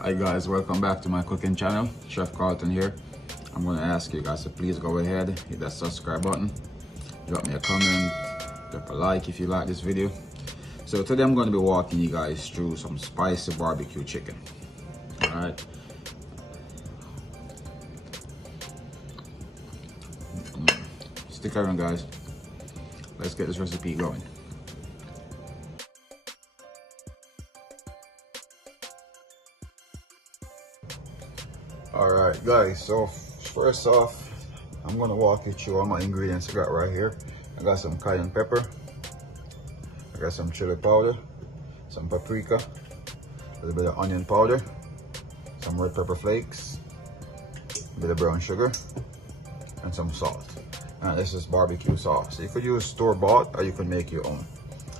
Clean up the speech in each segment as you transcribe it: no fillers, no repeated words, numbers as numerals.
Hi guys, welcome back to my cooking channel. Chef Carlton here. I'm going to ask you guys to please go ahead, hit that subscribe button, drop me a comment, drop a like if you like this video. So today I'm going to be walking you guys through some spicy barbecue chicken. Alright. Stick around guys. Let's get this recipe going. Alright guys, so first off, I'm going to walk you through all my ingredients I got right here. I got some cayenne pepper, I got some chili powder, some paprika, a little bit of onion powder, some red pepper flakes, a bit of brown sugar, and some salt. And this is barbecue sauce. So you could use store-bought or you could make your own.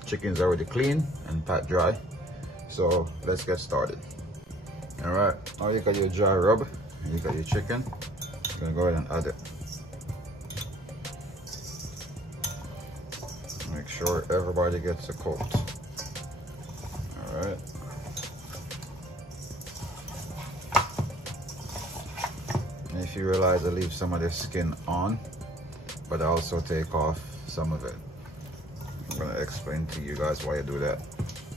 Chicken's already clean and pat dry. So let's get started. Alright, now you got your dry rub, and you got your chicken. You're gonna go ahead and add it. Make sure everybody gets a coat. Alright. And if you realize I leave some of the skin on, but I also take off some of it. I'm gonna explain to you guys why I do that.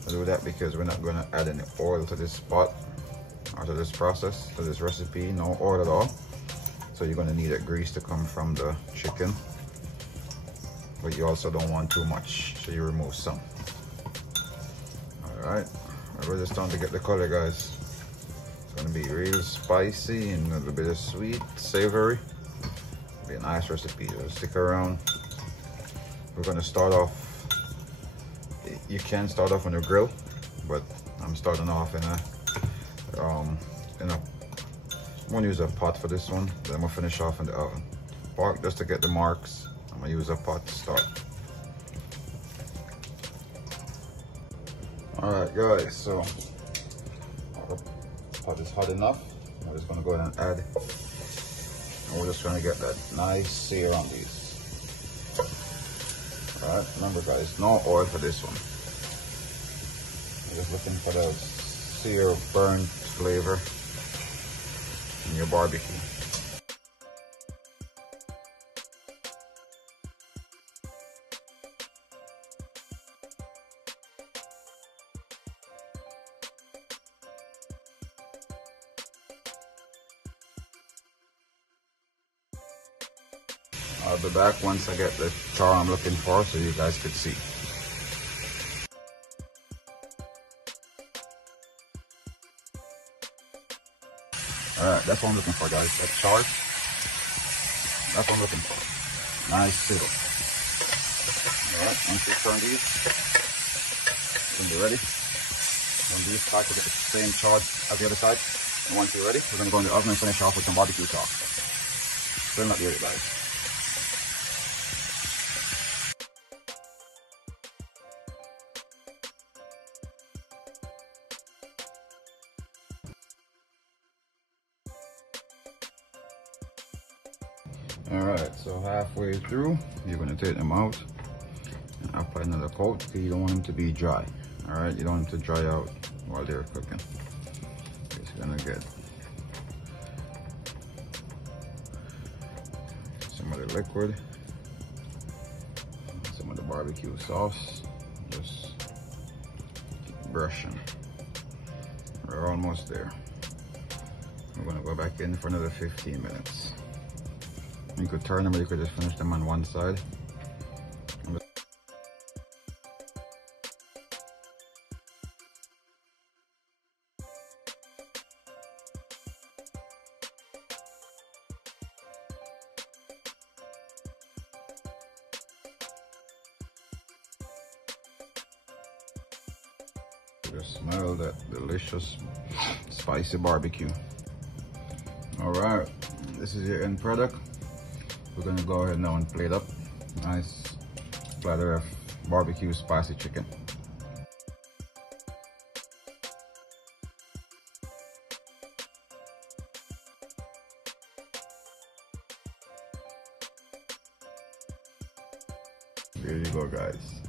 I do that because we're not gonna add any oil to this pot, or to this process, to this recipe, no oil at all. So you're gonna need that grease to come from the chicken, but you also don't want too much, so you remove some. All right, we're just starting to get the color, guys. It's gonna be real spicy and a little bit of sweet, savory. It'll be a nice recipe, so stick around. We're gonna start off, you can start off on a grill, but I'm starting off in a I'm gonna use a pot for this one, then I'm gonna finish off in the oven. Pork, just to get the marks, I'm gonna use a pot to start. Alright guys, so our pot is hot enough. I'm just gonna go ahead and add, and we're just gonna get that nice sear on these. Alright, remember guys, no oil for this one. We're just looking for the sear, burnt flavor in your barbecue. I'll be back once I get the char I'm looking for so you guys could see. Alright, that's what I'm looking for guys, that char. That's what I'm looking for. Nice sizzle. Alright, once you turn these, when you're ready, on these sides to get the same char as the other side. And once you're ready, we're going to go in the oven and finish off with some barbecue sauce. Still not ready guys. Alright, so halfway through, you're going to take them out and apply another coat because you don't want them to be dry. Alright, you don't want them to dry out while they're cooking. It's going to get some of the liquid, some of the barbecue sauce. Just keep brushing. We're almost there. We're going to go back in for another 15 minutes. You could turn them or you could just finish them on one side. Just smell that delicious spicy barbecue. Alright, this is your end product. We're gonna go ahead now and plate up. Nice platter of barbecue spicy chicken. There you go guys.